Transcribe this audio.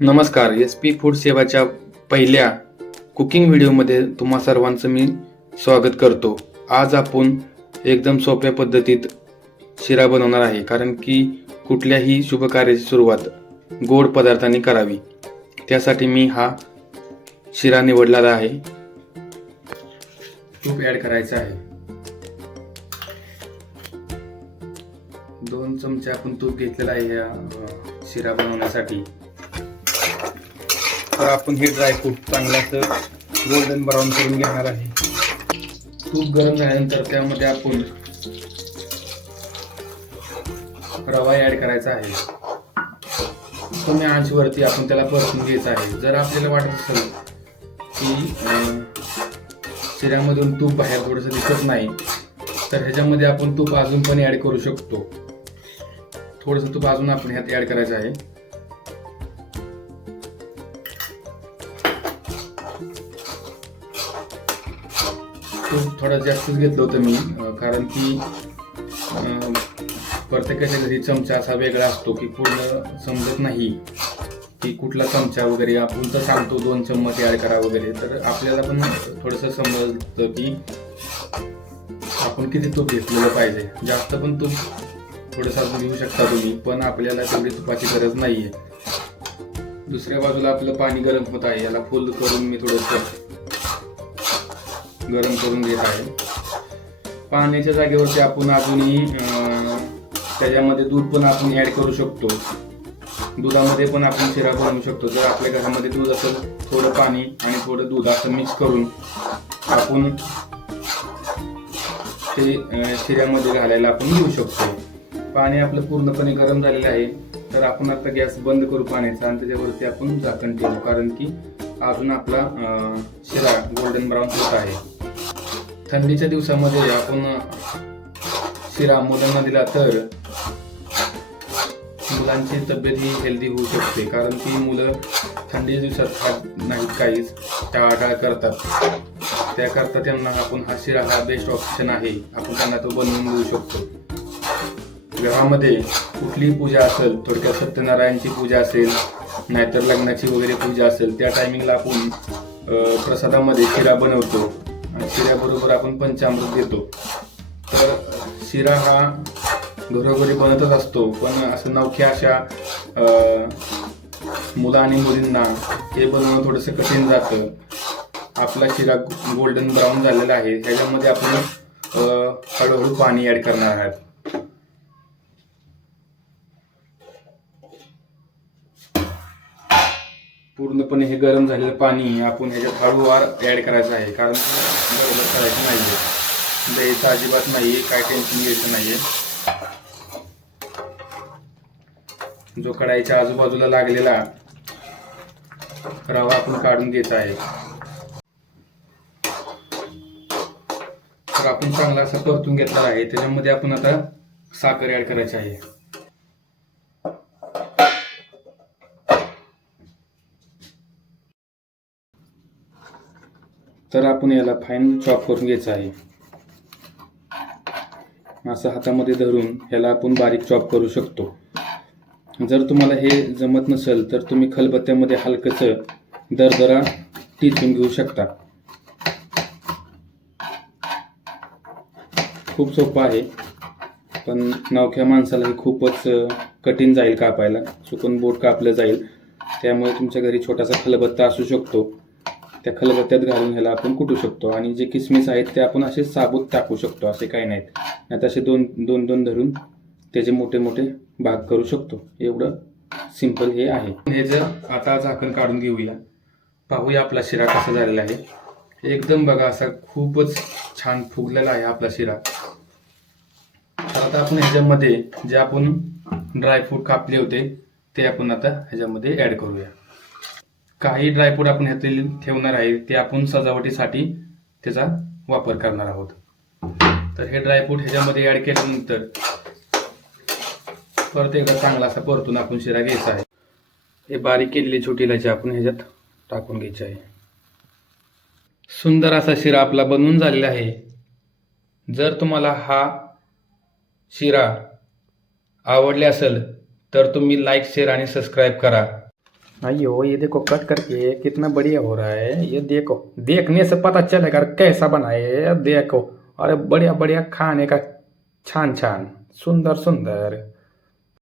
नमस्कार. SP food सेवाच्या पहिल्या cooking व्हिडिओमध्ये तुम्हा सर्वांचं मी स्वागत करतो. आज आपण एकदम सोप्या पद्धतीत शिरा बनवणार आहे, कारण की कुठल्याही शुभ कार्याची सुरुवात गोड पदार्थांनी करावी. त्यासाठी मी हा शिरा निवडलेला आहे. तूप ॲड करायचं आहे. 2 चमचे आपण तूप घेतलेला आहे या शिरा बनवण्यासाठी. तर आपण हे ड्रायफ्रूट चांगलं असं गोल्डन ब्राऊन करून घेणार आहे. तूप गरम झाल्यानंतर त्यामध्ये आपण रवा ॲड करायचा आहे. कमी आचेवरती आपण त्याला परतून घ्यायचं आहे. जर आपल्याला वाटत असेल की शिऱ्यामधून तूप बाहेर थोडंसं दिसत नाही, तर ह्याच्यामध्ये आपण तूप अजून पण ॲड करू शकतो. थोडंसं तूप अजून आपण ह्यात ॲड करायचं आहे. तूप थोडं जास्तच घेतलं होतं मी, कारण की प्रत्येकाच्या घरी चमचा असा वेगळा असतो की पूर्ण समजत नाही की कुठला चमचा वगैरे. आपण तर सांगतो 2 चम्मच ॲड करा वगैरे, तर आपल्याला पण थोडंसं समजतं की आपण किती तूप घेतलेलं पाहिजे. जास्त पण तूप थोडंसं घेऊ शकता तुम्ही, पण आपल्याला तेवढी तुपाची गरज नाही आहे. दुसऱ्या बाजूला आपलं पाणी गरम होत आहे. याला फुल करून मी थोडंसं गरम करून घेत आहे. पाण्याच्या जागेवरती आपण अजूनही त्याच्यामध्ये दूध पण आपण ॲड करू शकतो. दुधामध्ये पण आपण शिरा बनवू शकतो. जर आपल्या घरामध्ये दूध असेल, थोडं पाणी आणि थोडं दूध असं मिक्स करून आपण ते शिऱ्यामध्ये घालायला आपण घेऊ शकतो. पाणी आपलं पूर्णपणे गरम झालेलं आहे. तर आपण आता गॅस बंद करू पाण्याचा आणि त्याच्यावरती आपण झाकण ठेवू, कारण की अजून आपला शिरा गोल्डन ब्राऊन होत आहे. थंडीच्या दिवसामध्ये आपण शिरा मुलांना दिला तर मुलांची तब्येत ही हेल्दी होऊ शकते, कारण की मुलं थंडीच्या दिवसात खात नाहीत, काहीच टाळाटाळ करतात. त्याकरता त्यांना आपण हा शिरा हा बेस्ट ऑप्शन आहे. आपण त्यांना तो बनवून देऊ शकतो. घरामध्ये कुठलीही पूजा असेल, थोडक्यात सत्यनारायणची पूजा असेल, नाहीतर लग्नाची वगैरे पूजा असेल, त्या टायमिंगला आपण प्रसादामध्ये शिरा बनवतो आणि शिऱ्याबरोबर आपण पंचामृत देतो. तर शिरा हा घरोघरी बनतच असतो, पण असं नवख्या अशा मुलं आणि मुलींना हे बनवणं थोडंसं कठीण जातं. आपला शिरा गोल्डन ब्राऊन झालेला आहे. ह्याच्यामध्ये आपण हळूहळू पाणी ॲड करणार आहात. पूर्णपणे हे गरम झालेलं पाणी आपण ह्याच्यात हळूवार ॲड करायचं आहे, कारण गडबड करायची नाही आहे. द्यायचं अजिबात नाही आहे, काय टेन्शन घ्यायचं नाही आहे. जो कढाईच्या आजूबाजूला लागलेला रवा आपण काढून घ्यायचा आहे. तर आपण चांगला असा परतून घेतला आहे. त्याच्यामध्ये आपण आता साखर ॲड करायची आहे. तर आपण याला फाईन चॉप करून घ्यायचं आहे. असं हातामध्ये धरून ह्याला आपण बारीक चॉप करू शकतो. जर तुम्हाला हे जमत नसेल तर तुम्ही खलबत्त्यामध्ये हलकंसं दरदरा टिचून घेऊ शकता. खूप सोपं आहे, पण नवख्या माणसाला हे खूपच कठीण जाईल कापायला. चुकून बोट कापलं जाईल. त्यामुळे तुमच्या घरी छोटासा खलबत्ता असू शकतो. त्या खलबत्त्यात घालून ह्याला आपण कुटू शकतो. आणि जे किसमिस आहेत ते आपण असे साबूत टाकू शकतो, असे काही नाहीत. नाही तसे दोन धरून त्याचे मोठे मोठे भाग करू शकतो. एवढं सिंपल हे आहे. हे जर आता झाकण काढून घेऊया, पाहूया आपला शिरा कसा झालेला आहे. एकदम बघा असा खूपच छान फुगलेला आहे आपला शिरा. तर आता आपण ह्याच्यामध्ये जे आपण ड्रायफ्रूट कापले होते ते आपण आता ह्याच्यामध्ये ॲड करूया. काही ड्रायफ्रूट आपण ह्यातील ठेवणार आहे, ते आपण सजावटीसाठी त्याचा वापर करणार आहोत. तर हे ड्रायफ्रूट ह्याच्यामध्ये ॲड केल्यानंतर परत एकदा चांगला असा परतून आपण शिरा घ्यायचा आहे. हे बारीक केलेली छोटी इलायची आपण ह्याच्यात टाकून घ्यायची आहे. सुंदर असा शिरा आपला बनवून झालेला आहे. जर तुम्हाला हा शिरा आवडले असेल तर तुम्ही लाईक, शेअर आणि सबस्क्राईब करा. अयो ये देखो कट करके कितना बढ़िया हो रहा है, ये देखो, देखने से पता चलेगा कैसा बना है, ये देखो। अरे बढ़िया बढ़िया खाने का, छान छान, सुंदर सुंदर।